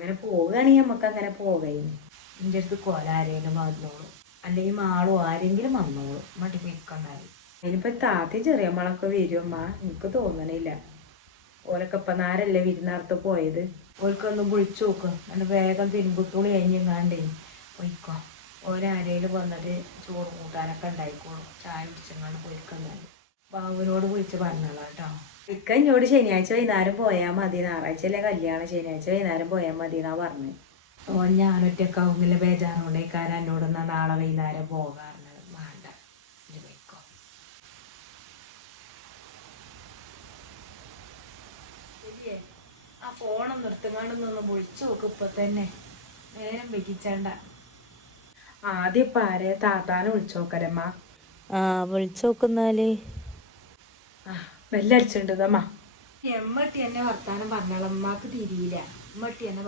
അങ്ങനെ പോവുകയാണെങ്കിൽ നമുക്ക് അങ്ങനെ പോവുകയും എൻ്റെ അടുത്ത് കൊല ആരെങ്കിലും വന്നോളൂ, അല്ലെങ്കിൽ മാളും ആരെങ്കിലും വന്നോളൂ, മടി പോയിക്കൊണ്ടായി. ഇനിയിപ്പോൾ താത്തി ചെറിയ മളൊക്കെ വരുമ്മ, എനിക്ക് തോന്നണില്ല. ഓലൊക്കെ ഇപ്പം നാരല്ലേ വിരുന്നാർത്ത് പോയത്. ഓൽക്കൊന്നും വിളിച്ചു നോക്കും, അങ്ങനെ വേഗം തിരുമ്പുത്തുള്ളി കഴിഞ്ഞാണ്ടേ പോയിക്കോ. ഓരാരേലും വന്നിട്ട് ചോറ് കൂട്ടാനൊക്കെ ഉണ്ടായിക്കോളും. ചായ കുടിച്ചങ്ങാണ്ട് പോയിക്കൊണ്ടായി. ബാബുവിനോട് വിളിച്ച് പറഞ്ഞോളാം കേട്ടോ. ഇക്ക എന്നോട് ശനിയാഴ്ച വൈകുന്നേരം പോയാൽ മതി, ഞായറാഴ്ചയല്ലേ കല്യാണം, ശനിയാഴ്ച വൈകുന്നേരം പോയാൽ മതി എന്നാ പറഞ്ഞു. ഓ ഞാനൊറ്റക്കാവുന്നില്ല ബേജാറുകൊണ്ടേക്കാരൻ എന്നോടൊന്നാ നാളെ വൈകുന്നേരം പോകാറുണ്ട്. വേണ്ട, ഇത് പോയിക്കോ. ശരിയേ, ആ ഫോണം നിർത്തുങ്ങാണ്ടെന്നൊന്ന് വിളിച്ചു നോക്ക് ഇപ്പൊ തന്നെ, നേരം വെക്കിച്ചണ്ട. ആദ്യം ഇപ്പം ആരെ താത്താനെ വിളിച്ചു നോക്കരമ്മ. വിളിച്ചു നോക്കുന്നാല് ബെല്ലടിച്ചിട്ടുണ്ടമ്മ. എമ്മട്ടി എന്നെ വർത്താനം പറഞ്ഞാൽ അമ്മക്ക് തിരിയില്ല. എമ്മട്ടി എന്നെ